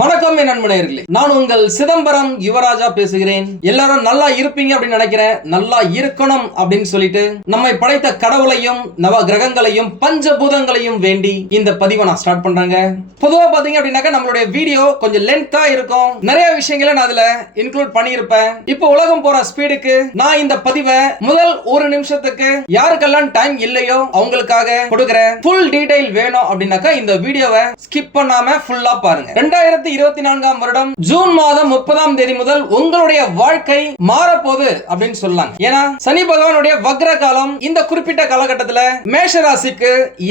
வணக்கம் என் நண்பர்களே, நான் உங்கள் சிதம்பரம் யுவராஜா பேசுகிறேன். எல்லாரும் நல்லா இருப்பீங்க அப்படின்னு நினைக்கிறேன். நல்லா இருக்கணும் அப்படின்னு சொல்லிட்டு நம்மை படைத்த கடவுளையும் நவ கிரகங்களையும் பஞ்சபூதங்களையும் வேண்டி இந்த பதிவை நான் ஸ்டார்ட் பண்றேங்க. பொதுவா பாத்தீங்க அப்படின்னாக்க நம்மளுடைய வீடியோ கொஞ்சம் லென்த்தா இருக்கும். நிறைய விஷயங்களை நான் அதுல இன்க்ளூட் பண்ணியிருப்பேன். இப்போ உலகம் போற ஸ்பீடுக்கு நான் இந்த பதிவை முதல் ஒரு நிமிஷத்துக்கு யாருக்கெல்லாம் டைம் இல்லையோ அவங்களுக்காக கொடுக்கிறேன். ஃபுல் டீடைல் வேணும் அப்படின்னாக்கா இந்த வீடியோவை ஸ்கிப் பண்ணாம ஃபுல்லா பாருங்க. 2024 வருடம் ஜூன் மாதம் 30ஆம் தேதி முதல் உங்களுடைய வாழ்க்கை மாறப்போகுது அப்படின்னு சொல்லலாம். ஏன்னா சனி பகவானுடைய வக்ர காலம் இந்த குறிப்பிட்ட காலகட்டத்தில் மேஷ ராசிக்கு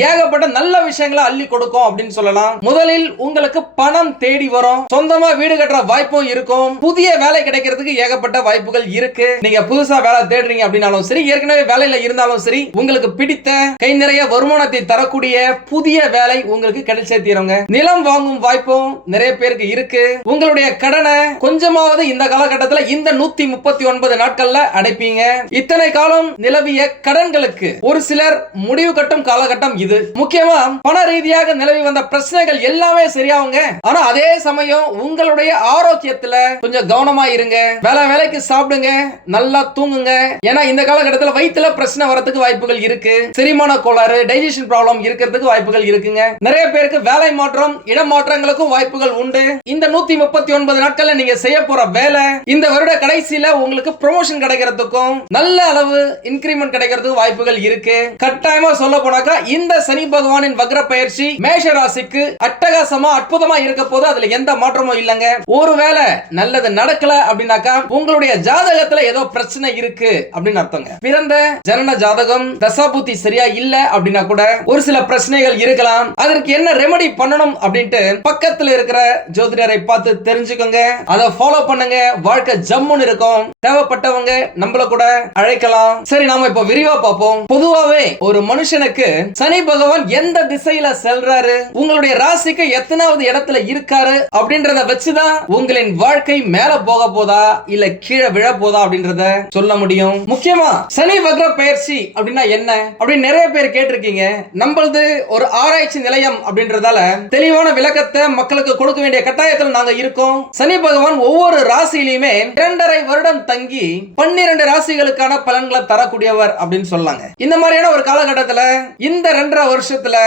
ஏகப்பட்ட நல்ல விஷயங்களை அள்ளி கொடுக்கும் அப்படின்னு சொல்லலாம். முதலில் உங்களுக்கு பணம் தேடி வரும், சொந்தமா வீடு கட்டுற வாய்ப்பும் இருக்கும், புதிய வேலை கிடைக்கிறதுக்கு ஏகப்பட்ட வாய்ப்புகள் இருக்கு. நீங்க புதுசா வேலை தேடுறீங்க அப்படின்னாலும் சரி, ஏற்கனவே வேலையில இருந்தாலும் சரி, உங்களுக்கு பிடித்த கை நிறைய வருமானத்தை தரக்கூடிய புதிய வேலை உங்களுக்கு கிடைச்சே தீருங்க. நிலம் வாங்கும் வாய்ப்பும் நிறைய பேருக்கு இருக்கு. உங்களுடைய கடனை கொஞ்சமாவது இந்த காலகட்டத்தில் இந்த 139 நாட்கள்ல அடைப்பீங்க. இத்தனை காலம் நிலவிய கடன்களுக்கு ஒரு சிலர் முடிவு கட்டும் காலகட்டம் இது. முக்கியமா பண ரீதியாக நிலவி வந்த பிரச்சனைகள் எல்லாமே சரியாவுங்க. ஆனா அதே சமயம் உங்களுடைய ஆரோக்கியத்துல கொஞ்சம் கவனமா இருங்க. வேலைக்கு சாப்பிடுங்க, நல்லா தூங்குங்க. ஏன்னா இந்த காலகட்டத்தில் வயிற்றுல பிரச்சனை வரதுக்கு வாய்ப்புகள் இருக்கு. செரிமான கோளாறு, டைஜஷன் ப்ராப்ளம் இருக்கிறதுக்கு வாய்ப்புகள் இருக்குங்க. நிறைய பேருக்கு வேலை மாற்றம், இடமாற்றங்களுக்கும் வாய்ப்புகள் உண்டு. இந்த 139 நாட்கள்ல நீங்க செய்ய போற வேலை இந்த வருட கடைசியில உங்களுக்கு ப்ரமோஷன் கிடைக்கிறதுக்கும் நல்ல அளவு இன்கிரிமெண்ட் கிடைக்கிறதுக்கு வாய்ப்புகள் இருக்கு. கட்டாயமா சொல்ல போனாக்கா இந்த சனி பகவானின் வக்ர பயிற்சி மேஷ ராசிக்கு அட்டகாசமா அற்புதமா இருக்க போது அதுல எந்த மாற்றமும் இல்லங்க. ஒருவேளை நல்லது நடக்கல அப்படின்னாக்கா உங்களுடைய ஜாதகத்துல ஏதோ பிரச்சனை இருக்கு அப்படின்னு அர்த்தங்க. பிறந்த ஜனன ஜாதகம் தசாபுத்தி சரியா இல்ல அப்படின்னா கூட ஒரு சில பிரச்சனைகள் இருக்கலாம். அதற்கு என்ன ரெமெடி பண்ணணும் அப்படின்ட்டு பக்கத்துல இருக்கிற ஜோதிடரை பார்த்து தெரிஞ்சுக்கோங்க. அதை ஃபாலோ பண்ணுங்க. வாழ்க்கை ஜம்முன்னு இருக்கும். தேவைப்பட்டவங்க நம்மள கூட அழைக்கலாம். சரி, நாம இப்ப விரிவா பார்ப்போம். பொதுவாவே ஒரு மனுஷனுக்கு சனி பகவான் எந்த திசையில செல்றாரு, உங்களுடைய ராசிக்கு எத்தனாவது இடத்துல இருக்காரு அப்படின்றத வச்சுதான் உங்களின் வாழ்க்கை மேல போக போதா இல்ல கீழே விழ போதா அப்படின்றத சொல்ல முடியும். முக்கியமா சனி வக்ர பயிற்சி அப்படின்னா என்ன அப்படின்னு நிறைய பேர் கேட்டிருக்கீங்க. நம்மளது ஒரு ஆராய்ச்சி நிலையம் அப்படின்றதால தெளிவான விளக்கத்தை மக்களுக்கு கொடுக்க வேண்டிய கட்டாயத்தில் நாங்க இருக்கோம். சனி பகவான் ஒவ்வொரு ராசியிலுமே 2.5 வருடம் தங்கி 12 ராசிகளுக்கான பலன்களை தரக்கூடியவர் அப்படின்னு சொல்லாங்க. இந்த மாதிரியான ஒரு காலகட்டத்தில் இந்த 2.5 வருஷத்துல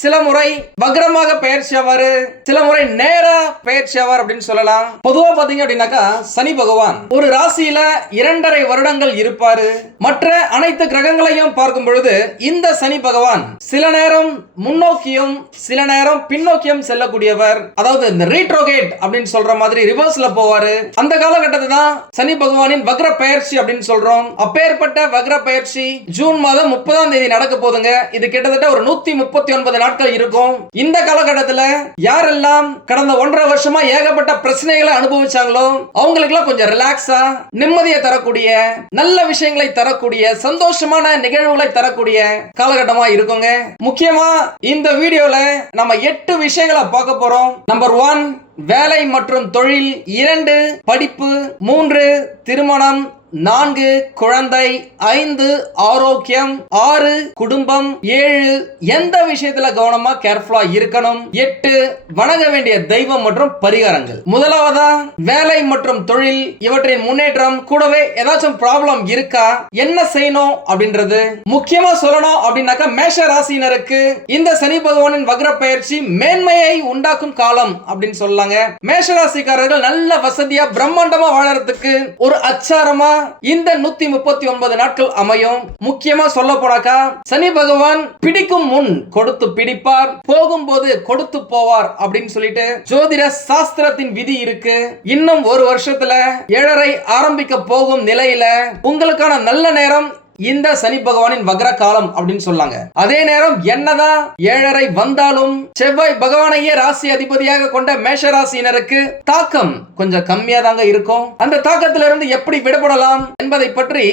சில முறை வக்ரமாக பயிற்சி ஆவாரு, சில முறை நேரா பயிற்சி ஆவார் அப்படின்னு சொல்லலாம். பொதுவா பாத்தீங்க அப்படின்னாக்கா சனி பகவான் ஒரு ராசியில 2.5 வருடங்கள் இருப்பாரு. மற்ற அனைத்து கிரகங்களையும் பார்க்கும் பொழுது இந்த சனி பகவான் சில நேரம் முன்னோக்கியும் சில நேரம் பின்னோக்கியும் செல்லக்கூடியவர். அதாவது இந்த ரீட்ரோகேட் அப்படின்னு சொல்ற மாதிரி ரிவர்ஸ்ல போவாரு. அந்த காலகட்டத்தை தான் சனி பகவானின் வக்ர பயிற்சி அப்படின்னு சொல்றோம். அப்பேற்பட்ட வக்ர பயிற்சி ஜூன் மாதம் 30ஆம் தேதி நடக்க போதுங்க. இது கிட்டத்தட்ட ஒரு 139 நாட்கள் இருக்கும். இந்த காலகட்டத்தில் யாரெல்லாம் கடந்த 1.5 வருஷமா ஏகப்பட்ட பிரச்சனைகளை அனுபவிச்சாங்களோ அவங்களுக்கெல்லாம் கொஞ்சம் ரிலாக்ஸா நிம்மதியை தரக்கூடிய, நல்ல விஷயங்களை தரக்கூடிய, சந்தோஷமான நிகழ்வுகளை தரக்கூடிய காலகட்டமா இருக்குங்க. முக்கியமா இந்த வீடியோல நம்ம 8 விஷயங்களை பார்க்க போறோம். நம்பர் 1 வேலை மற்றும் தொழில், 2 படிப்பு, 3 திருமணம், 4 குழந்தை, 5 ஆரோக்கியம், 6 குடும்பம், 7 எந்த விஷயத்துல கவனமா கேர்ஃபுல்லா இருக்கணும், 8 வணங்க வேண்டிய தெய்வம் மற்றும் பரிகாரங்கள். முதலாவதா வேலை மற்றும் தொழில் இவற்றின் முன்னேற்றம், கூடவே ஏதாச்சும் ப்ராப்ளம் இருக்கா, என்ன செய்யணும் அப்படின்றது. முக்கியமா சொல்லணும் அப்படின்னாக்கா மேஷ ராசியினருக்கு இந்த சனி பகவானின் வக்ர பயிற்சி மேன்மையை உண்டாக்கும் காலம் அப்படின்னு சொல்லலாங்க. மேஷ ராசிக்காரர்கள் நல்ல வசதியா பிரம்மாண்டமா வாழறதுக்கு ஒரு அச்சாரமா இந்த 139 நாட்கள் அமையும். முக்கியமா சொல்ல போனாக்கா சனி பகவான் பிடிக்கும் முன் கொடுத்து பிடிப்பார், போகும்போது கொடுத்து போவார் அப்படின்னு சொல்லிட்டு ஜோதிட சாஸ்திரத்தின் விதி இருக்கு. இன்னும் ஒரு வருஷத்துல 7.5 ஆரம்பிக்க போகும் நிலையில உங்களுக்கான நல்ல நேரம் இந்த சனி பகவானின் வக்ர காலம் அப்படின்னு சொல்லாங்க. அதே நேரம் என்னதான் 7.5 வந்தாலும் செவ்வாய் பகவானையே ராசி அதிபதியாக கொண்ட மேஷ ராசியினருக்கு தாக்கம் கொஞ்சம் கம்மியா தாங்க இருக்கும். அந்த தாக்கத்திலிருந்து எப்படி விடுபடலாம் என்பதை பற்றி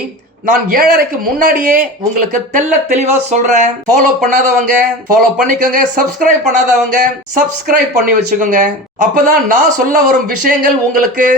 நான் 7.5க்கு முன்னாடியே உங்களுக்கு தெளிவா சொல்றேன். ஃபாலோ பண்ணாதவங்க ஃபாலோ பண்ணிக்கோங்க, சப்ஸ்கிரைப் பண்ணாதவங்க சப்ஸ்கிரைப் பண்ணி வச்சுக்கோங்க. அப்பதான் நான் சொல்ல வரும் விஷயங்கள் உங்களுக்கு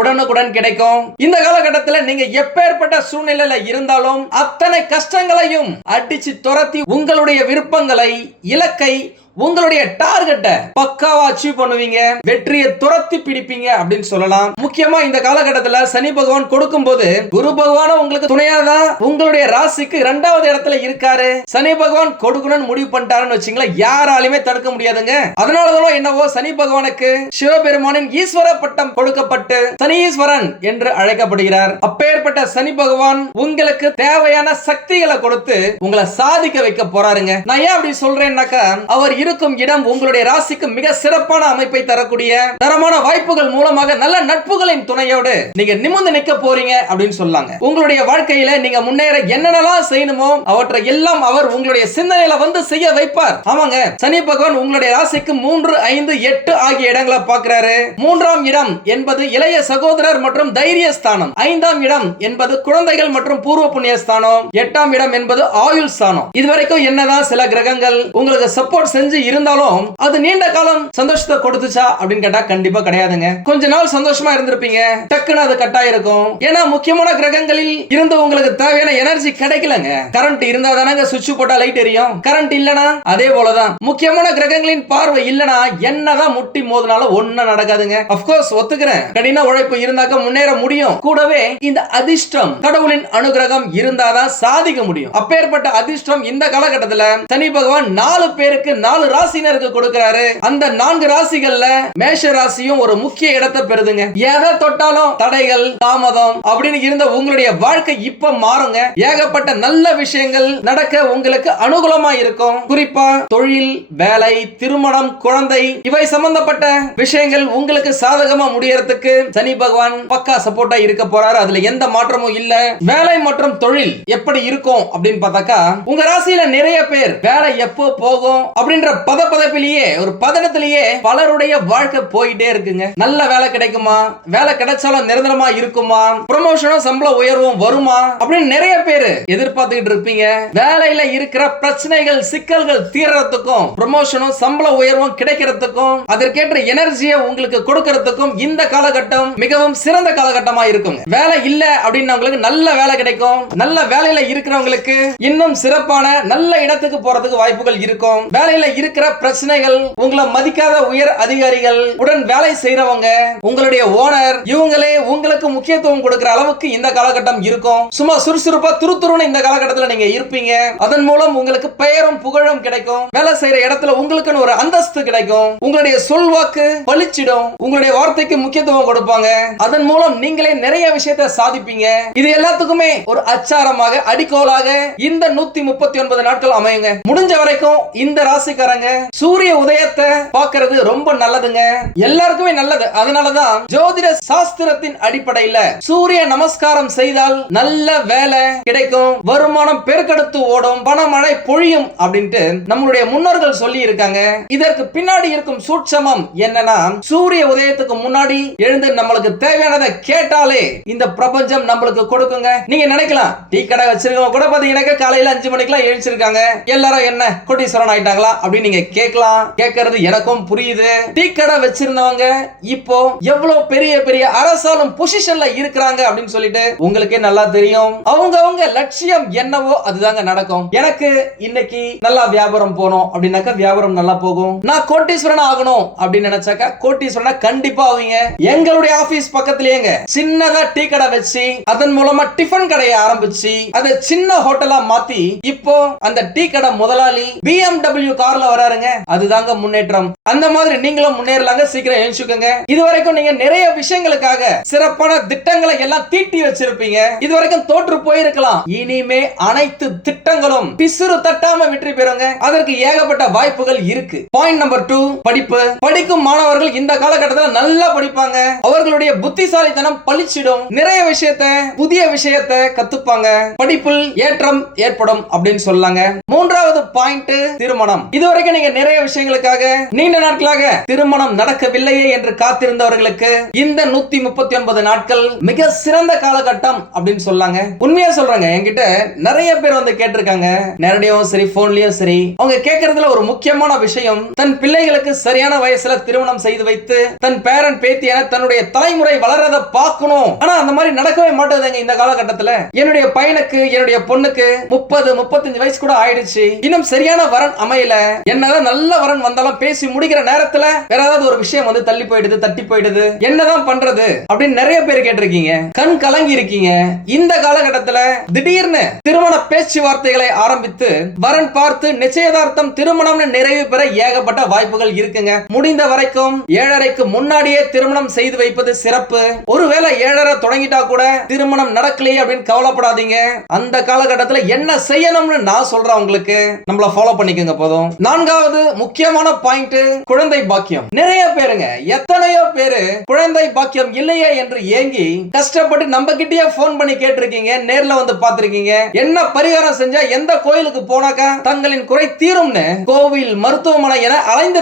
உடனுக்குடன் கிடைக்கும். இந்த காலகட்டத்தில் நீங்க எப்பேற்பட்ட சூழ்நிலையில இருந்தாலும் அத்தனை கஷ்டங்களையும் அடிச்சு துரத்தி உங்களுடைய விருப்பங்களை, இலக்கை உங்களுடைய டார்கெட்டை பக்காவா அச்சீவ் பண்ணுவீங்க, வெற்றியை துரத்தி பிடிப்பீங்க அப்படின்னு சொல்லலாம். முக்கியமா இந்த காலகட்டத்தில் சனி பகவான் கொடுக்கும் போது குரு பகவான உங்களுக்கு துணையாதான் உங்களுடைய ராசிக்கு 2வது இடத்துல இருக்காரு. சனி பகவான் கொடுக்கணும்னு முடிவு பண்ணிட்டாருன்னு வச்சுங்களேன், யாராலுமே தடுக்க முடியாதுங்க. அதனாலதான் என்னவோ சனி பகவானுக்கு சிவபெருமானின் ஈஸ்வர பட்டம் கொடுக்கப்பட்டு சனீஸ்வரன் என்று அழைக்கப்படுகிறார். அப்பேற்பட்ட சனி பகவான் உங்களுக்கு தேவையான சக்திகளை கொடுத்து உங்களை சாதிக்க வைக்க போறாருங்க. நான் ஏன் அப்படி சொல்றேன்னாக்கா, அவர் இருக்கும் இடம் உங்களுடைய ராசிக்கு மிக சிறப்பான அமைப்பை தரக்கூடிய தரமான வாய்ப்புகள் மூலமாக நல்ல நட்புகளின் துணையோடு நீங்க நிமிர்ந்து நிற்க போறீங்க அப்படின்னு சொல்லாங்க. உங்களுடைய வாழ்க்கையில நீங்க முன்னேற என்னென்னலாம் செய்யணுமோ அவற்றை எல்லாம் அவர் உங்களுடைய சிந்தனையில வந்து செய்ய வைப்பார். ஆமாங்க, சனி பகவான் உங்களுடைய ராசிக்கு 3, 5, 8 ஆகிய இடங்களை பார்க்கிறாரு. 3ஆம் இடம் என்பது இளைய சகோதரர் மற்றும் தைரிய ஸ்தானம். 5ஆம் இடம் என்பது குழந்தைகள் மற்றும் பூர்வ புண்ணிய ஸ்தானம். 8ஆம் இடம் என்பது ஆயுள் ஸ்தானம். இதுவரைக்கும் என்னதான் சில கிரகங்கள் உங்களுக்கு சப்போர்ட் செஞ்சு இருந்தாலும் அது நீண்ட காலம் சந்தோஷத்தை கொடுத்துச்சா அப்படின்னு கேட்டா கண்டிப்பா கிடையாதுங்க. கொஞ்ச நாள் சந்தோஷமா இருந்திருப்பீங்க, டக்குன்னு அது கட் ஆயிருக்கும். ஏன்னா முக்கியமான கிரகங்களில் இருந்து உங்களுக்கு தேவையான எனர்ஜி கிடைக்கலங்க. கரண்ட் இருந்தா தானங்க சுவிட்ச் போட்டா லைட் எரியும். கரண்ட் இல்லனா அதே போலதான் முக்கியமான கிரகங்களின் பார்வை இல்லனா என்னதான் முட்டி மோதினாலும் ஒண்ணும் நடக்காதுங்க. ஆஃப் கோர்ஸ் ஒத்துக்கிறேன், கடின உழைப்பு இருந்தாக்க முன்னேற முடியும். கூடவே இந்த அதிர்ஷ்டம் கடவுளின் அனுகிரகம் இருந்தாதான் சாதிக்க முடியும். அப்பேற்பட்ட அதிர்ஷ்டம் இந்த காலகட்டத்தில் சனி பகவான் 4 பேருக்கு 4 ராசினருக்கு கொடுக்கிறாரு. அந்த 4 ராசிகள்ல மேஷ ராசியும் ஒரு முக்கிய இடத்தை பெறுதுங்க. எதை தொட்டாலும் தடைகள் தாமதம் அப்படின்னு இருந்த உங்களுடைய வாழ்க்கை இப்ப மாறுங்க. ஏகப்பட்ட நல்ல விஷயங்கள் நடக்க உங்களுக்கு அனுகூலமா இருக்கும். குறிப்பா தொழில், வேலை, திருமணம், குழந்தை இவை சம்பந்தப்பட்ட விஷயங்கள் உங்களுக்கு சாதகமா முடியறதுக்கு சனி பகவான் பக்கா சப்போர்ட்டா இருக்க போறாரு. அதுல எந்த மாற்றமும் இல்ல. வேலை மற்றும் தொழில் எப்படி இருக்கும் அப்படின்னு பார்த்தாக்கா, உங்க ராசியில நிறைய பேர் வேலை எப்போ போகும் அப்படின்ற பதப்பதப்பிலேயே ஒரு பதட்டத்திலேயே பலருடைய வாழ்க்கை போயிட்டே இருக்குங்க. நல்ல வேலை கிடைக்குமா, வேலை கிடைச்சாலும் நிரந்தரமா இருக்குமா, ப்ரமோஷனும் சம்பள உயர்வும் வருமா அப்படின்னு நிறைய பேர் எதிர்பார்த்துக்கிட்டு இருப்பீங்க. வேலையில இருக்கிற பிரச்சனைகள் சிக்கல்கள் தீர்றதுக்கும் ப்ரமோஷனும் சம்பள உயர்வும் கிடைக்கிறதுக்கும் அதற்கேற்ற எனர்ஜியை உங்களுக்கு கொடுக்கிறதுக்கும் இந்த காலகட்டம் மிகவும் சிறந்த காலகட்டமா இருக்கும். வேலை இல்ல அப்படின்னு உங்களுக்கு நல்ல வேலை கிடைக்கும். நல்ல வேலையில இருக்கிறவங்களுக்கு இன்னும் சிறப்பான நல்ல இடத்துக்கு போறதுக்கு வாய்ப்புகள் இருக்கும். வேலையில இருக்கிற பிரச்சனைகள், உங்களை மதிக்காத உயர் அதிகாரிகள், உடன் வேலை செய்யறவங்க, உங்களுடைய ஓனர் இவங்களே உங்களுக்கு முக்கியத்துவம் கொடுக்கிற அளவுக்கு இந்த காலகட்டம் இருக்கும். சும்மா சுறுசுறுப்பா துருதுருன்னு இந்த காலகட்டத்தில் நீங்க இருப்பீங்க. அதன் மூலம் உங்களுக்கு பெயரும் புகழும் கிடைக்கும். வேலை செய்யற இடத்துல உங்களுக்குன்னு ஒரு அந்தஸ்து கிடைக்கும். உங்களுடைய சொல்வாக்கு பளிச்சிடும். உங்களுடைய வார்த்தைக்கு முக்கியத்துவம் கொடுப்பாங்க. அதன் மூலம் நீங்களே நிறைய விஷயத்தை சாதிப்பீங்க. இது எல்லாத்துக்குமே ஒரு அச்சாரமாக அடிக்கோலாக இந்த 139 நாட்கள் அமையுங்க. முடிஞ்ச வரைக்கும் இந்த ராசிக்காரங்க சூரிய உதயத்தை பார்க்கிறது ரொம்ப நல்லதுங்க. எல்லாருக்குமே நல்லது. அதனாலதான் ஜோதிட சாஸ்திரத்தின் அடிப்படையில் சூரிய நமஸ்காரம் செய்தால் நல்ல வேலை கிடைக்கும், வருமானம் பெருக்கெடுத்து ஓடும், பணமழை பொழியும் அப்படின்ட்டு நம்மளுடைய முன்னோர்கள் சொல்லி இருக்காங்க. இதற்கு பின்னாடி இருக்கும் சூட்சமம் என்னன்னா, சூரிய உதயத்துக்கு முன்னாடி எழுந்து நம்மளுக்கு தேவையானதை கேட்டாலே இந்த பிரபஞ்சம் நம்மளுக்கு கொடுக்குங்க. நீங்க நினைக்கலாம், டீ கடை வச்சிருக்கவங்க கூட பாத்தீங்கன்னா காலையில 5 மணிக்கெல்லாம் எழுந்திருக்காங்க, எல்லாரும் என்ன கோடீஸ்வரன் ஆயிட்டாங்களா அப்படின்னு நீங்க கேட்கலாம். கேட்கறது எனக்கும் புரியுது. டீ கடை வச்சிருந்தவங்க இப்போ எவ்வளவு பெரிய பெரிய அரசாலும் பொசிஷன்ல இருக்கிறாங்க அப்படின்னு சொல்லிட்டு உங்களுக்கே நல்லா தெரியும். அவங்க லட்சியம் என்னவோ அதுதாங்க நடக்கும். எனக்கு இன்னைக்கு நல்லா வியாபாரம் போகணும் அப்படின்னாக்கா வியாபாரம் நல்லா போகும். நான் கோடீஸ்வரன் ஆகணும் அப்படின்னு நினைச்சாக்கா கோடீஸ்வரனா கண்டிப்பா ஆவீங்க. எங்களுடைய ஆபீஸ் பக்கத்துலயேங்க சின்னதா டீ கடை வச்சு அதன் மூலமா டிஃபன் கடையை ஆரம்பிச்சு அதை சின்ன ஹோட்டலா மாத்தி இப்போ அந்த டீ கடை முதலாளி BMW கார்ல வராருங்க. அதுதாங்க முன்னேற்றம். அந்த மாதிரி நீங்களும் முன்னேறலாங்க. சீக்கிரம் எழுச்சுக்கங்க. இதுவரைக்கும் நீங்க நிறைய விஷயங்களுக்காக சிறப்பான திட்டங்களை எல்லாம் தீட்டி வச்சிருப்பீங்க. இதுவரைக்கும் தோற்று போயிருக்கலாம். இனிமே அனைத்து திட்டங்களும் பிசுறு தட்டாம வெற்றி பெறுங்க. அதற்கு ஏகப்பட்ட வாய்ப்புகள் இருக்கு. பாயிண்ட் நம்பர் 2, படிப்பு. படிக்கும் மாணவர்கள் இந்த காலகட்டத்தில் நல்லா படிப்பாங்க. அவர்களுடைய புத்திசாலித்தனம் பளிச்சிடும். நிறைய விஷயத்தை புதிய விஷயத்தை கத்துப்பாங்க. படிப்பில் ஏற்றம் ஏற்படும் அப்படின்னு சொல்லாங்க. 3வது பாயிண்ட் திருமணம். இதுவரைக்கும் நீங்க நிறைய விஷயங்களுக்காக நீண்ட நீண்ட நாட்களாக திருமணம் நடக்கவில்லையே என்று காத்திருந்தவர்களுக்கு இந்த 139 நாட்கள் மிக சிறந்த காலகட்டம் அப்படின்னு சொல்லாங்க. உண்மையா சொல்றாங்க. என்கிட்ட நிறைய பேர் வந்து கேட்டிருக்காங்க, நேரடியாவும் சரி போன்லயும் சரி. அவங்க கேட்கறதுல ஒரு முக்கியமான விஷயம், தன் பிள்ளைகளுக்கு சரியான வயசுல திருமணம் செய்து வைத்து தன் பேரன் பேத்தி என தன்னுடைய தலைமுறை வளரத பார்க்கணும். ஆனா அந்த மாதிரி நடக்கவே மாட்டேங்குதுங்க இந்த காலகட்டத்துல. என்னுடைய பையனுக்கு என்னுடைய பொண்ணுக்கு 30-35 வயசு கூட ஆயிடுச்சு, இன்னும் சரியான வரன் அமையல. என்னதான் நல்ல வரன் வந்தாலும் பேசி முடிக்கிற நேரத்துல வேற ஏதாவது ஒரு விஷயம் வந்து தள்ளி போயிடுது, தட்டி போயிடுது. என்னதான் பண்றது அப்படின்னு நிறைய பேர் கேட்டிருக்கீங்க, கண் கலங்கி இருக்கீங்க. இந்த காலகட்டத்துல திடீர்னு திருமண பேச்சுவார்த்தைகளை ஆரம்பித்து வரன் பார்த்து நிச்சயதார்த்தம் திருமணம் நிறைவு பெற ஏகப்பட்ட வாய்ப்புகள் இருக்குங்க. முடிந்த வரைக்கும் 7:30க்கு முன்னாடியே திருமணம் செய்து வைப்பது சிறப்பு. ஒருவேளை 7:30 தொடங்கிட்டா கூட திருமணம் நடக்கலையே அப்படின்னு கவலைப்படாதீங்க. அந்த காலகட்டத்துல என்ன செய்யணும்னு நான் சொல்றேன் உங்களுக்கு, நம்மள ஃபாலோ பண்ணிக்கங்க போதும். 4வது முக்கியமான பாயிண்ட், குழந்தை பாக்கியம். நிறைய பேருங்க, எத்தனையோ பேரு குழந்தை பாக்கியம் இல்லையே என்று ஏங்கி கஷ்டப்பட்டு நம்ம கிட்டயே போன் பண்ணி கேட்டிருக்கீங்க, நேர்ல வந்து பார்த்திருக்கீங்க. என்ன பரிகாரம் செஞ்சா எந்த கோயிலுக்கு போனாக்கா தங்களின் குறை தீரும்னு கோவில் மருத்துவமனை என அலைந்து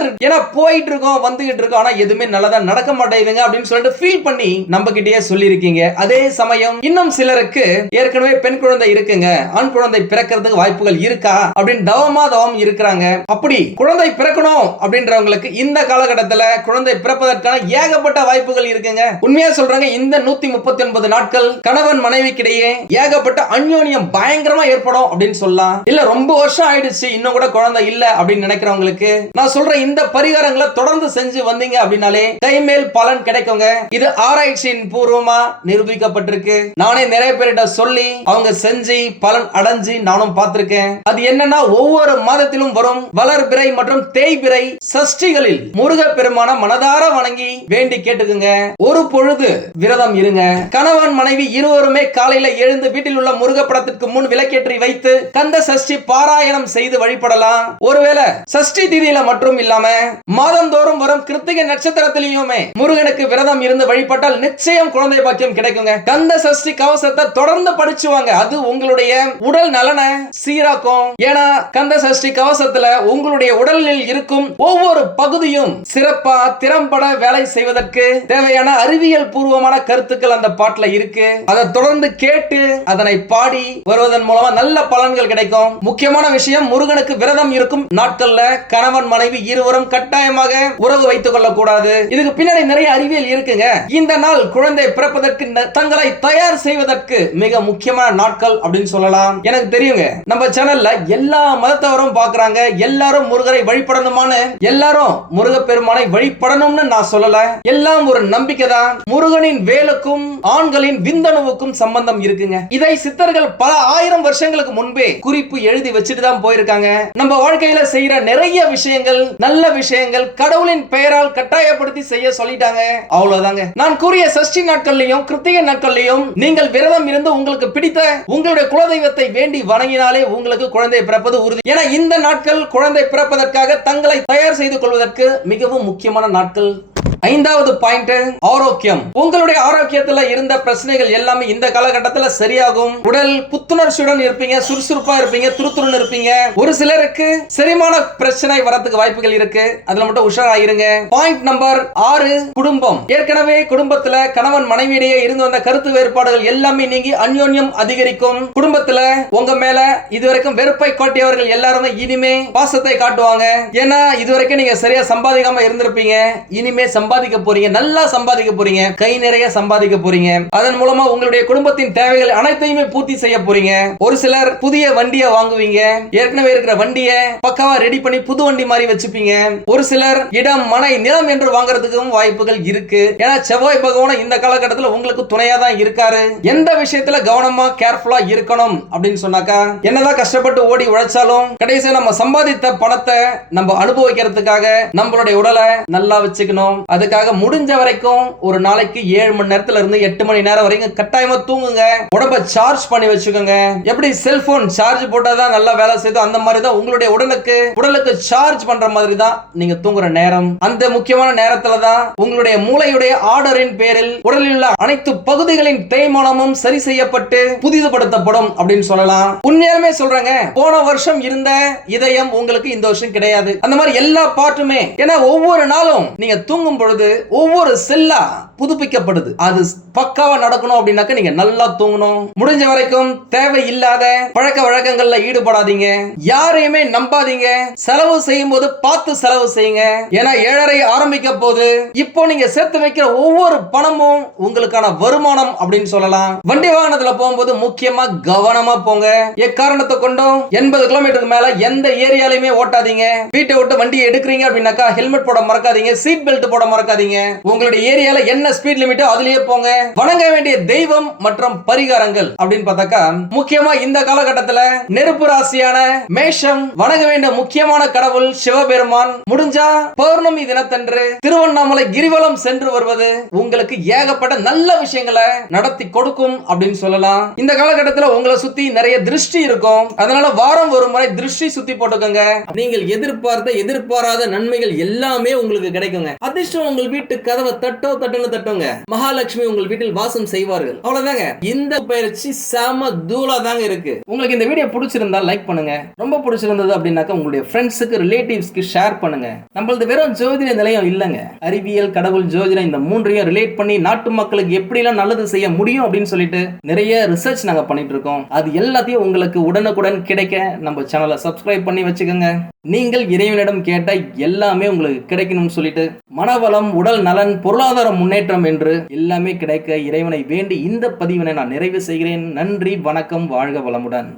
போயிட்டு இருக்கோம், வந்துகிட்டு இருக்கோம். ஆனா எதுவுமே நல்லதா நடக்க மாட்டேங்குதுங்க அப்படின்னு சொல்லிட்டு ஃபீல் பண்ணி நம்ம கிட்டயே சொல்லி இருக்கீங்க. அதே சமயம் இன்னும் சிலருக்கு ஏற்கனவே பெண் குழந்தை இருக்குங்க, ஆண் குழந்தை பிறக்கிறதுக்கு வாய்ப்புகள் இருக்கா அப்படின்னு தவம் இருக்கிறாங்க. அப்படி குழந்தை பிறக்கணும் அப்படின்றவங்களுக்கு இந்த காலகட்டத்தில் குழந்தை பிறப்பதற்கான ஏகப்பட்ட வாய்ப்புகள் இருக்குங்க. உண்மையா சொல்றாங்க, இந்த 139 நாட்கள் கணவன் மனைவிக்கிடையே ஏகப்பட்ட அந்யோன்யம் பயங்கரமா ஏற்படும் அப்படின்னு சொல்லலாம். இல்ல ரொம்ப வருஷம் ஆயிடுச்சு இன்னும் கூட குழந்தை இல்ல அப்படின்னு நினைக்கிறவங்களுக்கு நான் சொல்றேன், இந்த பரிகாரங்களை தொடர்ந்து செஞ்சு வந்தீங்க அப்படின்னாலே கைமேல் பலன் கிடைக்குங்க. இது ஆராய்ச்சியின் பூர்வமா நிரூபிக்கப்பட்டிருக்கு. நானே நிறைய பேரிட்ட சொல்லி அவங்க செஞ்சு பலன் அடைஞ்சு நானும் பார்த்திருக்கேன். அது என்னன்னா, ஒவ்வொரு மாதத்திலும் வரும் வளர்பிறை மற்றும் தேய்பிறை சஷ்டிகளில் முருக பெருமான மனதார வணங்கி வேண்டி கேட்டுக்குங்க. ஒரு பொழுது விரதம் இருங்க. கணவன் மனைவி இருவருமே காலையில எழுந்து வீட்டில் உள்ள முருக படத்திற்கு முன் விளக்கேற்றி வைத்து கந்த சஷ்டி பாராயணம் செய்து வழிபடலாம். ஒருவேளை சஷ்டி திதியில மட்டும் இல்லாம மாதந்தோறும் வரும் கிருத்திகை நட்சத்திரத்திலேயுமே முருகனுக்கு விரதம் இருந்து வழிபட்டால் நிச்சயம் குழந்தை பாக்கியம் கிடைக்குங்க. கந்த சஷ்டி கவசத்தை தொடர்ந்து படிச்சுவாங்க. அது உங்களுடைய உடல் நலனை சீராக்கும். ஏன்னா கந்த சஷ்டி கவசத்துல உங்களுடைய உடலில் இருக்கும் ஒவ்வொரு பகுதியும் சிறப்பா திறம்பட வேலை செய்வதற்கு தேவையான அறிவியல் பூர்வமான கருத்துக்கள் அந்த பாட்டுல இருக்கு. அதை தொடர்ந்து கேட்டு அதனை பாடி வருவதன் மூலமா நல்ல பலன்கள் கிடைக்கும். முக்கியமான விஷயம், முருகனுக்கு விரதம் இருக்கும் நாட்கள்ல கணவன் மனைவி இருவரும் கட்டாயமாக உறவு வைத்துக் கொள்ள கூடாது. இதுக்கு பின்னாடி நிறைய அறிவியல் இருக்குங்க. இந்த நாள் குழந்தை பிறப்பதற்கு தங்களை தயார் செய்வதற்கு மிக முக்கியமான நாட்கள் அப்படின்னு சொல்லலாம். எனக்கு தெரியுங்க, நம்ம சேனல்ல எல்லா மதத்தவரும் பாக்குறாங்க, எல்லாரும் முருகரை வழிபடணுமான, எல்லாரும் முருகப்பெருமானை வழிபடணும்னு நான் சொல்லல. எல்லாம் ஒரு நம்பிக்கை தான். முருகனின் வேலுக்கும் ஆண்களின் விந்தணுவுக்கும் சம்பந்தம் இருக்குங்க. இதை சித்தர்கள் பல ஆயிரம் வருஷங்களுக்கு முன்பே குறிப்பு எழுதி வச்சுட்டு தான் போயிருக்காங்க. நம்ம வாழ்க்கையில செய்யற நிறைய விஷயங்கள், நல்ல விஷயங்கள் கடவுளின் பெயரால் கட்டாயப்படுத்தி செய்ய சொல்லிட்டாங்க. அவ்வளவுதாங்க. நான் கூறிய சஷ்டி நாட்கள்லயும் கிருத்திகை நாட்கள்லயும் நீங்கள் விரதம் இருந்து உங்களுக்கு பிடித்த உங்களுடைய குலதெய்வத்தை வேண்டி வணங்கினாலே உங்களுக்கு குழந்தை பிறப்பது உறுதி. ஏன்னா இந்த நாட்கள் குழந்தை பிறப்பதற்காக தங்களை தயார் செய்து கொள்வதற்கு மிகவும் முக்கியமான நாட்கள். 5வது பாயிண்ட், ஆரோக்கியம். உங்களுடைய ஆரோக்கியத்துல இருந்த பிரச்சனைகள் எல்லாமே இந்த காலகட்டத்துல சரியாகும். உடல் புத்துணர்ச்சியுடன் இருப்பீங்க, சுறுசுறுப்பா இருப்பீங்க, துருதுருன்னு இருப்பீங்க. ஒரு சிலருக்கு செரிமான பிரச்சனை வரதுக்கு வாய்ப்புகள் இருக்கு, அதுல மட்டும் உஷாரா இருங்க. பாயிண்ட் நம்பர் 6, குடும்பம். ஏற்கனவே குடும்பத்துல கணவன் மனைவியிடையே இருந்து வந்த கருத்து வேறுபாடுகள் எல்லாமே நீங்கி அந்யோன்யம் அதிகரிக்கும். குடும்பத்துல உங்க மேல இதுவரைக்கும் வெறுப்பை காட்டியவர்கள் எல்லாருமே இனிமே பாசத்தை காட்டுவாங்க. ஏன்னா இதுவரைக்கும் நீங்க சரியா சம்பாதிக்காம இருந்திருப்பீங்க, இனிமே சம்பாதிக்க போறீங்க, நல்லா சம்பாதிக்க போறீங்க, கை நிறைய சம்பாதிக்க போறீங்க. அதன் மூலமா உங்களுடைய குடும்பத்தின் தேவைகள் அனைத்தையுமே பூர்த்தி செய்ய போறீங்க. ஒரு சிலர் புதிய வண்டியை வாங்குவீங்க, ஏற்கனவே இருக்கிற வண்டியை பக்காவா ரெடி பண்ணி புது வண்டி மாதிரி வச்சுப்பீங்க. ஒரு சிலர் இடம், மனை, நிலம் என்று வாங்குறதுக்கும் வாய்ப்புகள் இருக்கு. ஏன்னா செவ்வாய் பகவான் இந்த காலகட்டத்தில் உங்களுக்கு துணையா தான் இருக்காரு. எந்த விஷயத்துல கவனமா கேர்ஃபுல்லா இருக்கணும் அப்படின்னு சொன்னாக்கா, என்னதான் கஷ்டப்பட்டு ஓடி உழைச்சாலும் கடைசியா நம்ம சம்பாதித்த பணத்தை நம்ம அனுபவிக்கிறதுக்காக நம்மளுடைய உடலை நல்லா வச்சுக்கணும். அதுக்காக முடிஞ்ச வரைக்கும் ஒரு நாளைக்கு 7 மணி நேரத்துல இருந்து 8 மணி நேரம் வரைக்கும் கட்டாயமா தூங்குங்க. உடம்ப சார்ஜ் பண்ணி வச்சுக்கோங்க. எப்படி செல்போன் சார்ஜ் போட்டாதான் நல்லா வேலை செய்யுது, அந்த மாதிரி தான் உங்களுடைய உடலுக்கு சார்ஜ் பண்ற மாதிரி தான் நீங்க தூங்குற நேரம். அந்த முக்கியமான நேரத்துல தான் உங்களுடைய மூளையுடைய ஆர்டரின் பேரில் உடலில் உள்ள அனைத்து பகுதிகளின் தேய்மானமும் சரி செய்யப்பட்டு புதிதுபடுத்தப்படும் அப்படின்னு சொல்லலாம். உண்மையாலுமே சொல்றேங்க, போன வருஷம் இருந்த இதயம் உங்களுக்கு இந்த வருஷம் கிடையாது. அந்த மாதிரி எல்லா பாட்டுமே, ஏன்னா ஒவ்வொரு நாளும் நீங்க தூங்கும் பொழுது ஒவ்வொரு செல்லா புதுப்பிக்கப்படுது. அது பக்காவா நடக்கணும் அப்படின்னாக்க நீங்க நல்லா தூங்கணும். முடிஞ்ச வரைக்கும் தேவையில்லாத பழக்க வழக்கங்கள்ல ஈடுபடாதீங்க. யாரையுமே நம்பாதீங்க. செலவு செய்யும் போது பார்த்து செலவு செய்யுங்க. ஏன்னா 7:30 ஆரம்பிக்க போது இப்போ நீங்க சேர்த்து வைக்கிற ஒவ்வொரு பணமும் உங்களுக்கான வருமானம் அப்படின்னு சொல்லலாம். வண்டி வாகனத்துல போகும்போது முக்கியமா கவனமா போங்க. எக்காரணத்தை கொண்டும் 80 கிலோமீட்டருக்கு மேல எந்த ஏரியாலையுமே ஓட்டாதீங்க. வீட்டை விட்டு வண்டியை எடுக்கிறீங்க அப்படின்னாக்கா ஹெல்மெட் போட மறக்காதீங்க, சீட் பெல்ட் போட மறக்காதீங்க. உங்களுடைய ஏரியால என்ன ஸ்பீட் லிமிட்டோ அதுலயே போங்க. வணங்க வேண்டிய தெய்வம் மற்றும் பரிகாரங்கள் அப்படின்னு பார்த்தாக்கா, முக்கியமா இந்த காலகட்டத்தில் நெருப்பு ராசியான மேஷம் வணங்க வேண்டிய முக்கியமான கடவுள் சிவபெருமான். முடிஞ்சா பௌர்ணமி தினத்தன்று திருவண்ணாமலை கிரிவலம் சென்று வருவது உங்களுக்கு ஏகப்பட்ட நல்ல விஷயங்களை நடத்தி கொடுக்கும் அப்படின்னு சொல்லலாம். இந்த காலகட்டத்தில் உங்களை சுத்தி நிறைய திருஷ்டி இருக்கும். அதனால வாரம் ஒரு முறை திருஷ்டி சுத்தி போட்டுக்கோங்க. நீங்கள் எதிர்பாராத நன்மைகள் எல்லாமே உங்களுக்கு கிடைக்குங்க. அதிர்ஷ்டம் உங்கள் வீட்டு கதவை தட்டுன்னு தட்டுங்க. மகாலட்சுமி உங்கள் வீட்டில் வாசம் செய்வார்கள். அவ்வளவுதாங்க. இந்த பயிற்சி செம தூளா தாங்க இருக்கு. உங்களுக்கு இந்த வீடியோ பிடிச்சிருந்தா லைக் பண்ணுங்க. ரொம்ப பிடிச்சிருந்தது அப்படின்னாக்க உங்களுடைய ஃப்ரெண்ட்ஸுக்கு, ரிலேட்டிவ்ஸ்க்கு ஷேர் பண்ணுங்க. நம்மளது வெறும் ஜோதிட நிலையம் இல்லங்க. அறிவியல், கடவுள், ஜோதிடம் இந்த மூன்றையும் ரிலேட் பண்ணி நாட்டு மக்களுக்கு எப்படிலாம் நல்லது செய்ய முடியும் அப்படின்னு சொல்லிட்டு நிறைய ரிசர்ச் நாங்க பண்ணிட்டு இருக்கோம். அது எல்லாத்தையும் உங்களுக்கு உடனுக்குடன் கிடைக்க நம்ம சேனலை சப்ஸ்கிரைப் பண்ணி வச்சுக்கோங்க. நீங்கள் இறைவனிடம் கேட்ட எல்லாமே உங்களுக்கு கிடைக்கணும்னு சொல்லிட்டு மனவளம், உடல் நலன், பொருளாதார முன்னேற்றம் என்று எல்லாமே கிடைக்க இறைவனை வேண்டி இந்த பதிவினை நான் நிறைவு செய்கிறேன். நன்றி, வணக்கம், வாழ்க வளமுடன்.